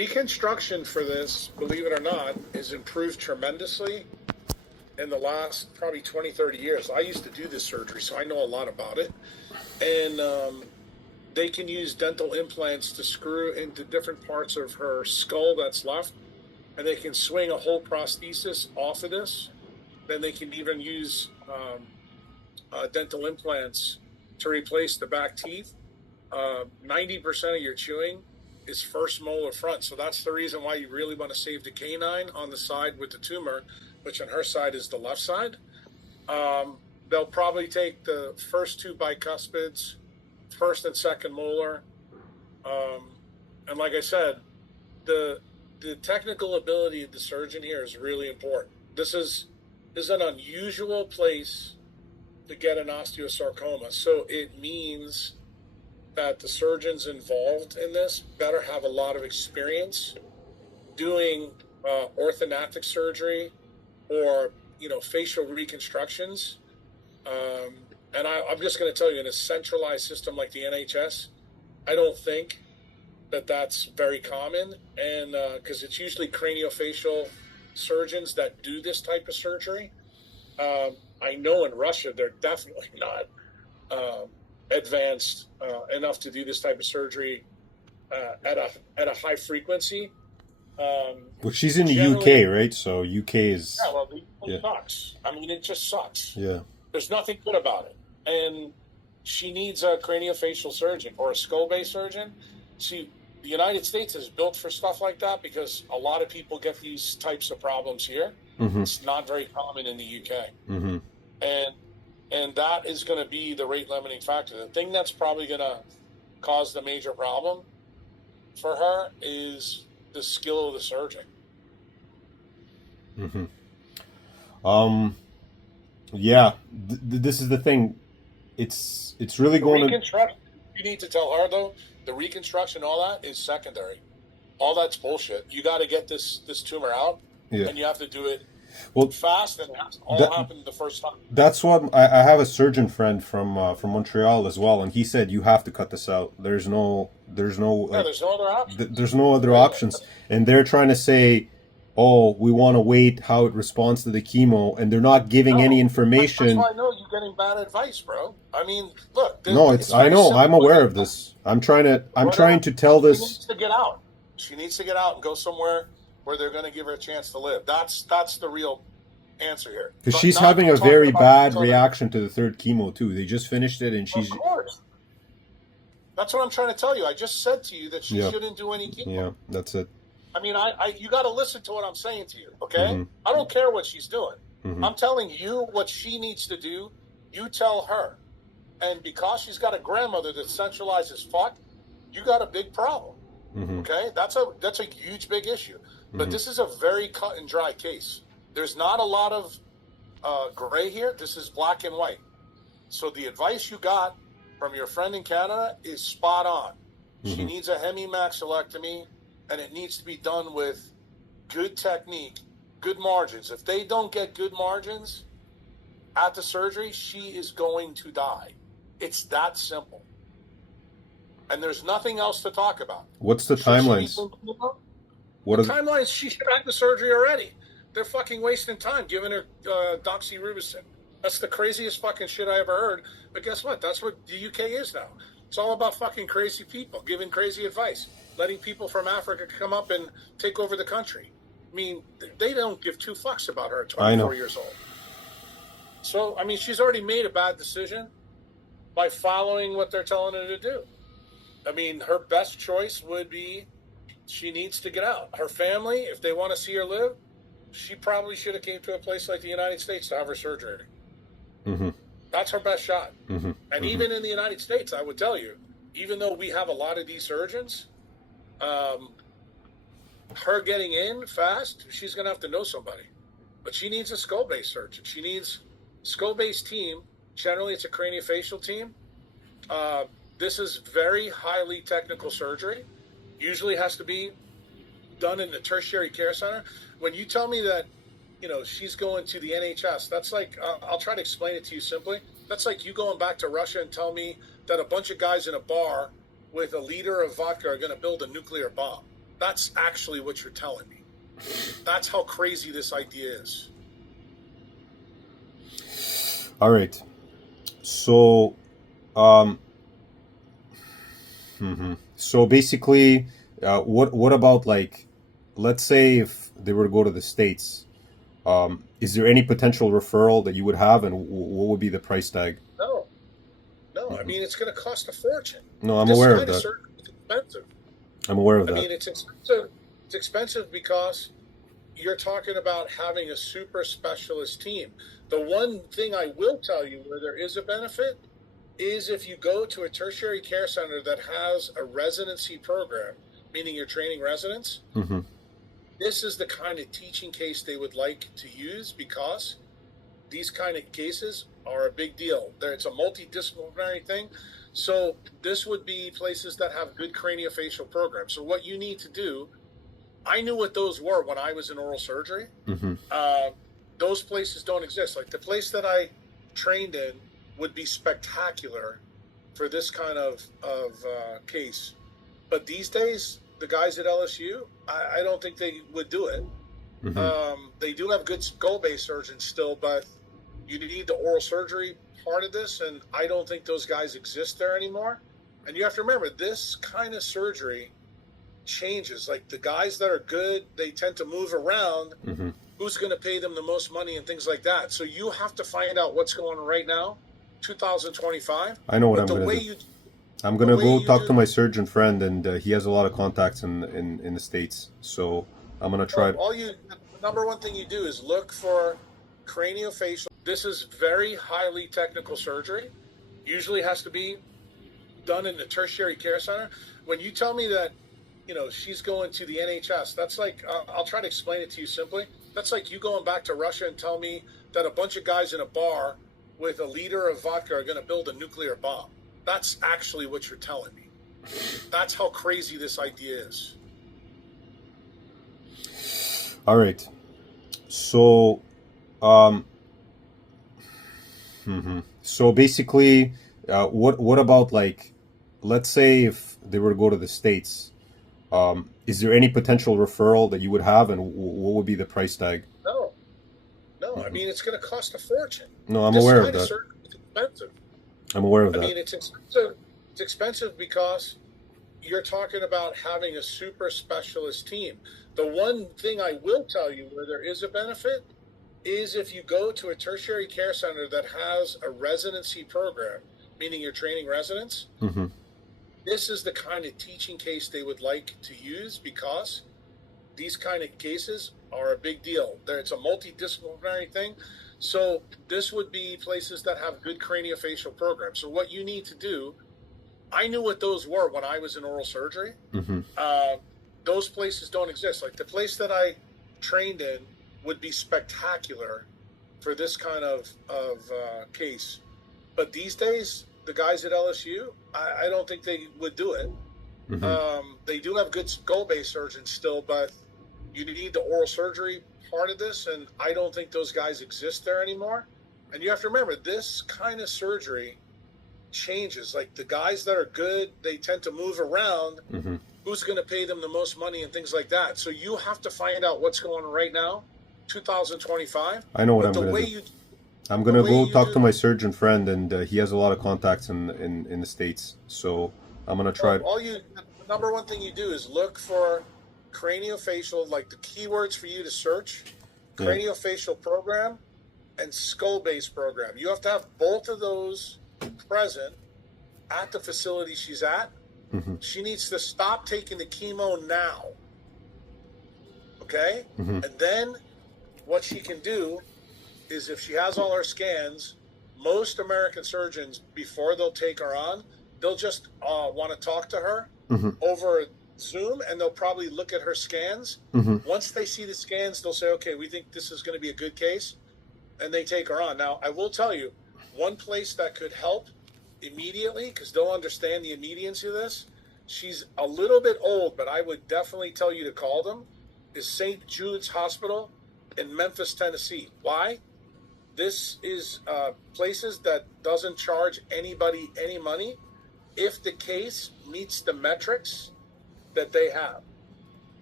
Reconstruction for this, believe it or not, is improved tremendously in the last probably 20, 30 years. I used to do this surgery, so I know a lot about it. And they can use dental implants to screw into different parts of her skull that's left, and they can swing a whole prosthesis off of this. Then they can even use dental implants to replace the back teeth. 90% of your chewing is first molar front. So that's the reason why you really want to save the canine on the side with the tumor, which on her side is the left side. They'll probably take the first two bicuspids, first and second molar. And like I said, the technical ability of the surgeon here is really important. This is an unusual place to get an osteosarcoma. So it means that the surgeons involved in this better have a lot of experience doing orthodontic surgery or, facial reconstructions. And I'm just going to tell you, in a centralized system like the NHS, I don't think that that's very common. And because it's usually craniofacial surgeons that do this type of surgery. I know in Russia, they're definitely not advanced enough to do this type of surgery at a high frequency. Well, she's in the UK, right? So UK is... Yeah, well, it sucks. I mean, it just sucks. Yeah. There's nothing good about it. And she needs a craniofacial surgeon or a skull-based surgeon. See, the United States is built for stuff like that because a lot of people get these types of problems here. Mm-hmm. It's not very common in the UK. Mm-hmm. And that is going to be the rate limiting factor. The thing that's probably going to cause the major problem for her is the skill of the surgeon. Mm-hmm. Yeah, this is the thing. It's really going to... You need to tell her, though, the reconstruction, all that is secondary. All that's bullshit. You got to get this tumor out, and you have to do it fast, and it has to all happen the first time. That's what I have a surgeon friend from Montreal as well, and he said you have to cut this out. There's no there's no other options. There's no other options, and they're trying to say, oh, we want to wait how it responds to the chemo, and they're not giving any information. That's why I know you're getting bad advice, bro. I mean, look. I know. I'm aware of this. I'm trying to tell this. She needs to get out. She needs to get out and go somewhere where they're going to give her a chance to live. That's the real answer here. Because she's having a very bad reaction to the third chemo too. They just finished it, and she's. Of course. That's what I'm trying to tell you. I just said to you that she shouldn't do any chemo. Yeah, that's it. I mean, you got to listen to what I'm saying to you, okay? Mm-hmm. I don't care what she's doing. Mm-hmm. I'm telling you what she needs to do. You tell her. And because she's got a grandmother that's centralized as fuck, you got a big problem, okay? That's a huge, big issue. But this is a very cut and dry case. There's not a lot of gray here. This is black and white. So the advice you got from your friend in Canada is spot on. She needs a hemimaxillectomy, and it needs to be done with good technique, good margins. If they don't get good margins at the surgery, she is going to die. It's that simple. And there's nothing else to talk about. What's the timelines? Timelines, she should have had the surgery already. They're fucking wasting time giving her doxorubicin. That's the craziest fucking shit I ever heard. But guess what? That's what the UK is now. It's all about fucking crazy people giving crazy advice, letting people from Africa come up and take over the country. I mean, they don't give two fucks about her at 24 years old. So, I mean, she's already made a bad decision by following what they're telling her to do. I mean, her best choice would be she needs to get out. Her family, if they want to see her live, she probably should have came to a place like the United States to have her surgery. That's her best shot. And even in the United States, I would tell you, even though we have a lot of these surgeons, her getting in fast, she's going to have to know somebody. But she needs a skull-based surgeon. She needs a skull-based team. Generally, it's a craniofacial team. This is very highly technical surgery. Usually has to be done in the tertiary care center. When you tell me that, she's going to the NHS, that's like, I'll try to explain it to you simply. That's like you going back to Russia and tell me that a bunch of guys in a bar with a liter of vodka are going to build a nuclear bomb. That's actually what you're telling me. That's how crazy this idea is. All right. So, so basically, what about, like, let's say if they were to go to the States, is there any potential referral that you would have, and what would be the price tag? No. I mean, it's going to cost a fortune. No, I'm aware of that. Is expensive. I'm aware of I that. mean, it's expensive. It's expensive because you're talking about having a super specialist team. The one thing I will tell you where there is a benefit is if you go to a tertiary care center that has a residency program, meaning you're training residents. This is the kind of teaching case they would like to use, because these kind of cases are a big deal. It's a multidisciplinary thing. So this would be places that have good craniofacial programs. So what you need to do, I knew what those were when I was in oral surgery. Those places don't exist. Like the place that I trained in would be spectacular for this kind of case. But these days, the guys at LSU, I don't think they would do it. They do have good skull-based surgeons still, but you need the oral surgery part of this, and I don't think those guys exist there anymore. And you have to remember, this kind of surgery changes. Like the guys that are good, they tend to move around. Who's going to pay them the most money and things like that. So you have to find out what's going on right now, 2025. I know what I'm going to do. I'm going to go talk to my surgeon friend, and he has a lot of contacts in the States. So I'm going to try. The number one thing you do is look for craniofacial. This is very highly technical surgery. Usually has to be done in a tertiary care center. When you tell me that, she's going to the NHS, that's like, I'll try to explain it to you simply. That's like you going back to Russia and tell me that a bunch of guys in a bar with a liter of vodka are going to build a nuclear bomb. That's actually what you're telling me. That's how crazy this idea is. All right. So, so basically, what about, like, let's say if they were to go to the States, is there any potential referral that you would have, and what would be the price tag? No. I mean, it's going to cost a fortune. No, I'm aware of that. It's expensive. I'm aware of that. I mean, it's expensive. It's expensive because you're talking about having a super specialist team. The one thing I will tell you where there is a benefit is if you go to a tertiary care center that has a residency program, meaning you're training residents. This is the kind of teaching case they would like to use, because these kind of cases are a big deal. It's a multidisciplinary thing. So this would be places that have good craniofacial programs. So what you need to do, I knew what those were when I was in oral surgery. Those places don't exist. Like the place that I trained in would be spectacular for this kind of case. But these days, the guys at LSU, I don't think they would do it. They do have good skull-based surgeons still, but you need the oral surgery part of this, and I don't think those guys exist there anymore. And you have to remember, this kind of surgery changes. Like the guys that are good, they tend to move around. Who's going to pay them the most money and things like that. So you have to find out what's going on right now, 2025. I know what I'm going to do. I'm going to go talk to my surgeon friend, and he has a lot of contacts in the States. So I'm going to try. The number one thing you do is look for craniofacial, like the keywords for you to search, craniofacial program and skull-based program. You have to have both of those present at the facility she's at. She needs to stop taking the chemo now. Okay? And then what she can do is, if she has all her scans, most American surgeons, before they'll take her on, they'll just want to talk to her over Zoom, and they'll probably look at her scans. Once they see the scans, they'll say, okay, we think this is going to be a good case, and they take her on. Now, I will tell you, one place that could help immediately, because they'll understand the immediacy of this, she's a little bit old, but I would definitely tell you to call them, is St. Jude's Hospital in Memphis, Tennessee. Why? This is places that doesn't charge anybody any money if the case meets the metrics that they have.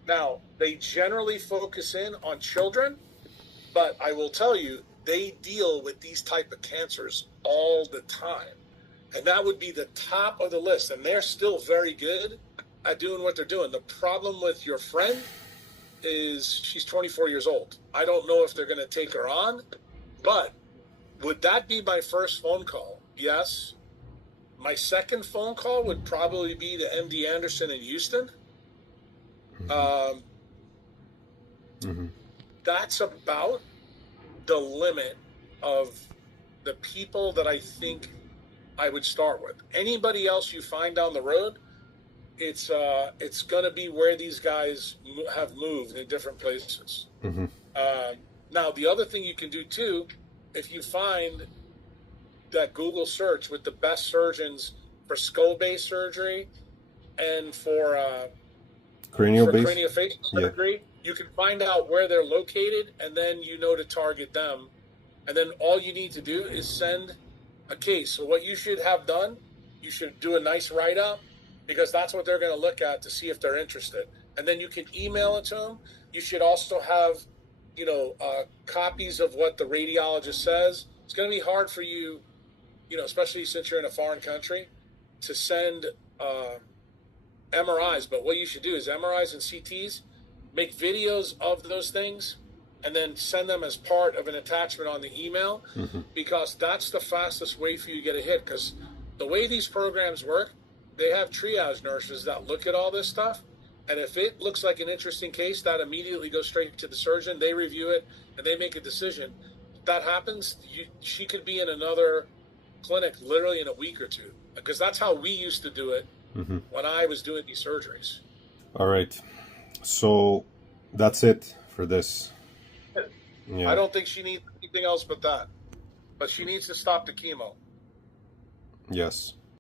Now, they generally focus in on children, but I will tell you, they deal with these type of cancers all the time. And that would be the top of the list. And they're still very good at doing what they're doing. The problem with your friend is she's 24 years old. I don't know if they're going to take her on, but would that be my first phone call? Yes. My second phone call would probably be to MD Anderson in Houston. That's about the limit of the people that I think I would start with. Anybody else you find down the road, it's going to be where these guys have moved in different places. Now, the other thing you can do too, if you find that Google search with the best surgeons for skull-based surgery and for craniofacial surgery, you can find out where they're located, and then you know to target them. And then all you need to do is send a case. So what you should have done, you should do a nice write-up, because that's what they're going to look at to see if they're interested. And then you can email it to them. You should also have, copies of what the radiologist says. It's going to be hard for you, especially since you're in a foreign country, to send MRIs. But what you should do is MRIs and CTs, make videos of those things, and then send them as part of an attachment on the email, because that's the fastest way for you to get a hit. Because the way these programs work, they have triage nurses that look at all this stuff, and if it looks like an interesting case, that immediately goes straight to the surgeon. They review it, and they make a decision. If that happens, she could be in another clinic literally in a week or two, because that's how we used to do it when I was doing these surgeries. All right. So that's it for this. Yeah. I don't think she needs anything else but that. But she needs to stop the chemo. Yes.